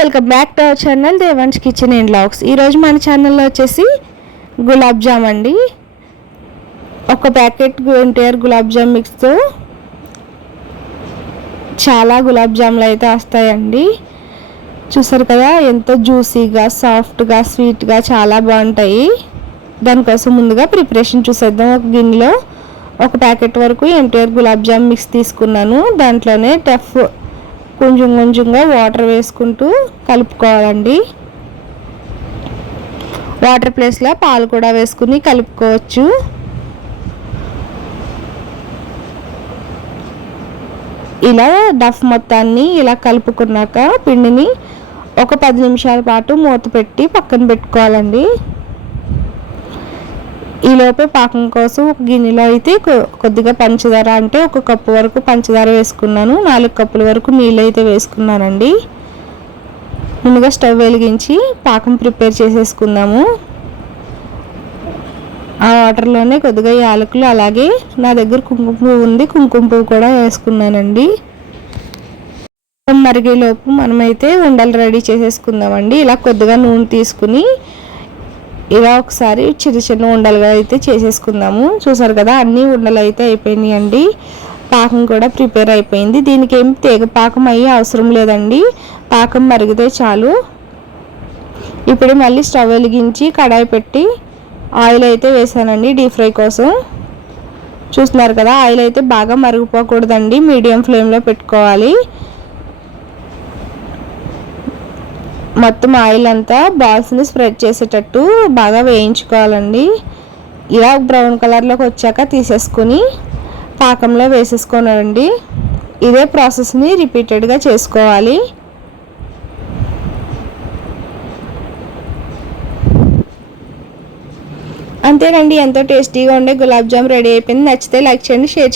Welcome back to our channel Devan's kitchen and logs ఈరోజు మన ఛానల్లో వచ్చేసి గులాబ్ జామ్ అండి. ఒక ప్యాకెట్ ఎన్టీఆర్ గులాబ్ జామ్ మిక్స్తో చాలా గులాబ్ జాములు అయితే వస్తాయండి. చూసారు కదా ఎంతో జ్యూసీగా సాఫ్ట్గా స్వీట్గా చాలా బాగుంటాయి. దానికోసం ముందుగా ప్రిపరేషన్ చూసేద్దాం. ఒక గిన్నెలో ఒక ప్యాకెట్ వరకు ఎన్టీఆర్ గులాబ్ జామ్ మిక్స్ తీసుకున్నాను. దాంట్లోనే టఫ్ కొంచెం కొంచెంగా వాటర్ వేసుకుంటూ కలుపుకోవాలండి. వాటర్ ప్లేస్లో పాలు కూడా వేసుకుని కలుపుకోవచ్చు. ఇలా డఫ్ మొత్తాన్ని ఇలా కలుపుకున్నాక పిండిని ఒక పది నిమిషాల పాటు మూత పెట్టి పక్కన పెట్టుకోవాలండి. ఈలోపే పాకం కోసం ఒక గిన్నెలో అయితే కొద్దిగా పంచదార అంటే ఒక కప్పు వరకు పంచదార వేసుకున్నాను. నాలుగు కప్పుల వరకు నీళ్ళు అయితే వేసుకున్నానండి. ముందుగా స్టవ్ వెలిగించి పాకం ప్రిపేర్ చేసేసుకుందాము. ఆ వాటర్లోనే కొద్దిగా యాలకులు అలాగే నా దగ్గర కుంకుమ పువ్వు ఉంది. కుంకుమ పువ్వు కూడా వేసుకున్నానండి. మరిగేలోపు మనమైతే ఉండలు రెడీ చేసేసుకుందామండి. ఇలా కొద్దిగా నూనె తీసుకుని ఇలా ఒకసారి చిన్న చిన్న ఉండలుగా అయితే చేసేసుకుందాము. చూసారు కదా అన్నీ ఉండలు అయితే అయిపోయినాయి అండి. పాకం కూడా ప్రిపేర్ అయిపోయింది. దీనికి ఏం తీగ పాకం అయ్యి అవసరం లేదండి. పాకం మరిగితే చాలు. ఇప్పుడు మళ్ళీ స్టవ్ వెలిగించి కడాయి పెట్టి ఆయిల్ అయితే వేసానండి డీప్ ఫ్రై కోసం. చూస్తున్నారు కదా ఆయిల్ అయితే బాగా మరిగిపోకూడదండి. మీడియం ఫ్లేమ్లో పెట్టుకోవాలి. మొత్తం ఆయిల్ అంతా బాల్స్ని స్ప్రెడ్ చేసేటట్టు బాగా వేయించుకోవాలండి. ఇలా బ్రౌన్ కలర్లోకి వచ్చాక తీసేసుకొని పాకంలో వేసేసుకోనండి. ఇదే ప్రాసెస్ని రిపీటెడ్గా చేసుకోవాలి. అంతేనండి ఎంతో టేస్టీగా ఉండే గులాబ్ జామ్ రెడీ అయిపోయింది. నచ్చితే లైక్ చేయండి షేర్